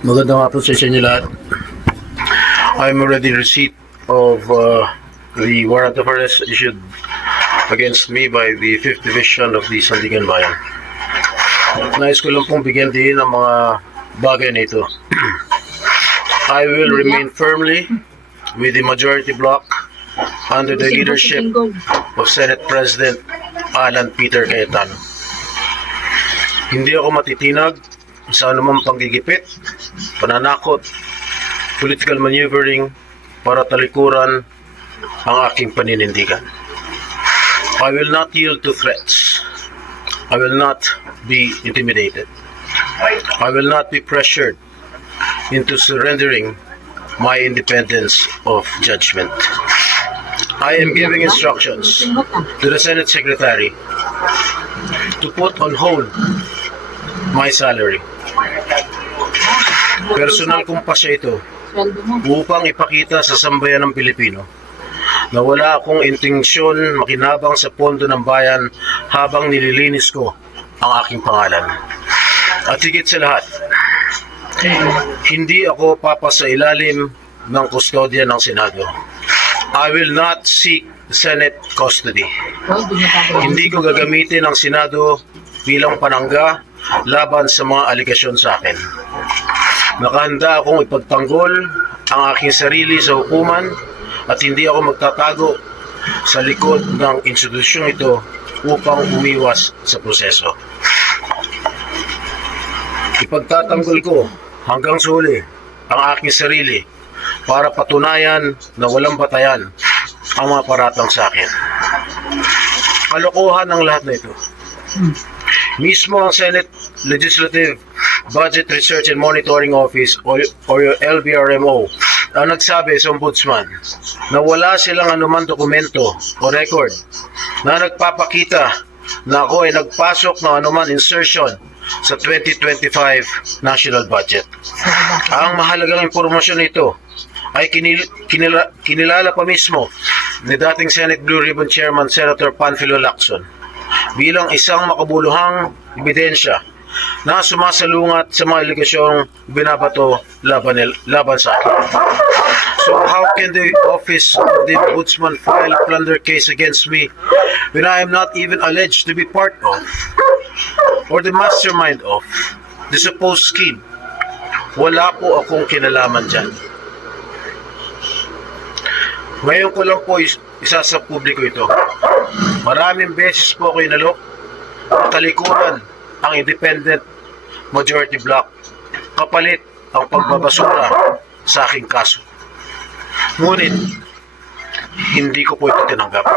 Magandang hapon sa inyo lahat. I'm already in receipt of the warrant of arrest issued against me by the 5th Division of the Sandigan Bayan. Nais ko lang pong bigyan din ang mga bagay na ito. I will remain firmly with the majority bloc under the leadership of Senate President Alan Peter Cayetano. Hindi ako matitinag sa anumang panggigipit, pananakot, political maneuvering para talikuran ang aking paninindigan. I will not yield to threats. I will not be intimidated. I will not be pressured into surrendering my independence of judgment. I am giving instructions to the Senate Secretary to put on hold my salary. Personal kong pasya ito upang ipakita sa sambayan ng Pilipino na wala akong intensyon makinabang sa pondo ng bayan habang nililinis ko ang aking pangalan. At higit sa lahat, hindi ako papasailalim ng kustodya ng Senado. I will not seek Senate custody. Hindi ko gagamitin ang Senado bilang panangga laban sa mga aligasyon sa akin. Nakahanda akong ipagtanggol ang aking sarili sa hukuman at hindi ako magtatago sa likod ng institusyong ito upang umiwas sa proseso. Ipagtatanggol ko hanggang sa huli ang aking sarili para patunayan na walang batayan ang mga paratang sa akin. Kalokohan ang lahat na ito. Mismo ang Senate Legislative Budget Research and Monitoring Office o LBRMO ang nagsabi sa Ombudsman na wala silang anumang dokumento o record na nagpapakita na ako ay nagpasok ng anumang insertion sa 2025 National Budget. Ang mahalagang impormasyon nito ay kinilala pa mismo ni dating Senate Blue Ribbon Chairman Senator Panfilo Lacson bilang isang makabuluhang ebidensya na sumasalungat sa mga aligasyong binabato laban sa akin. So how can the office of the Ombudsman file a plunder case against me when I am not even alleged to be part of or the mastermind of the supposed scheme? Wala po akong kinalaman dyan. Ngayon ko lang po isa sa publiko ito. Maraming beses po ako inalok at talikuran ang independent majority bloc kapalit ang pagbabasura sa aking kaso. Ngunit, hindi ko po ito tinanggap.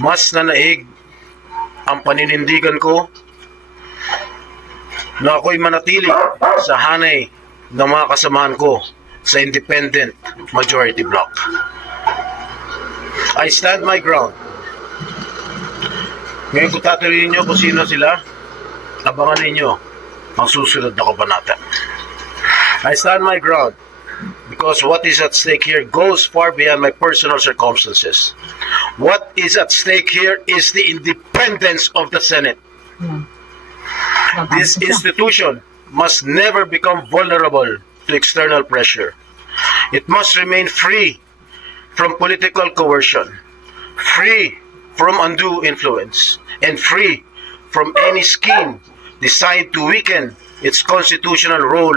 Mas nanaig ang paninindigan ko na ako'y manatili sa hanay ng mga kasamahan ko sa independent majority bloc. I stand my ground. Ngayon kung tatanungin nyo kung sino sila, abangan ninyo ang susunod na kabanata. I stand my ground because what is at stake here goes far beyond my personal circumstances. What is at stake here is the independence of the Senate. This institution must never become vulnerable to external pressure. It must remain free from political coercion, free from undue influence, and free from any scheme designed to weaken its constitutional role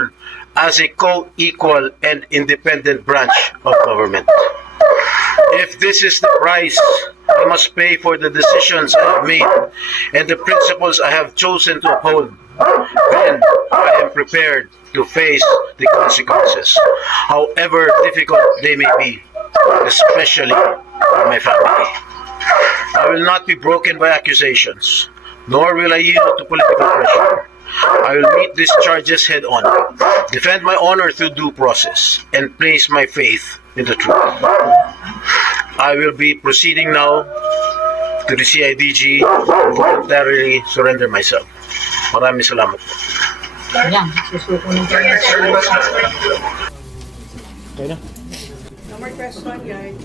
as a co-equal and independent branch of government. If this is the price I must pay for the decisions I have made and the principles I have chosen to uphold, then I am prepared to face the consequences, however difficult they may be, especially for my family. I will not be broken by accusations, nor will I yield to political pressure. I will meet these charges head on, defend my honor through due process, and place my faith in the truth. I will be proceeding now to the CIDG and voluntarily surrender myself. Maraming salamat po. Yan, susuko ng Okay na? No more question, guys.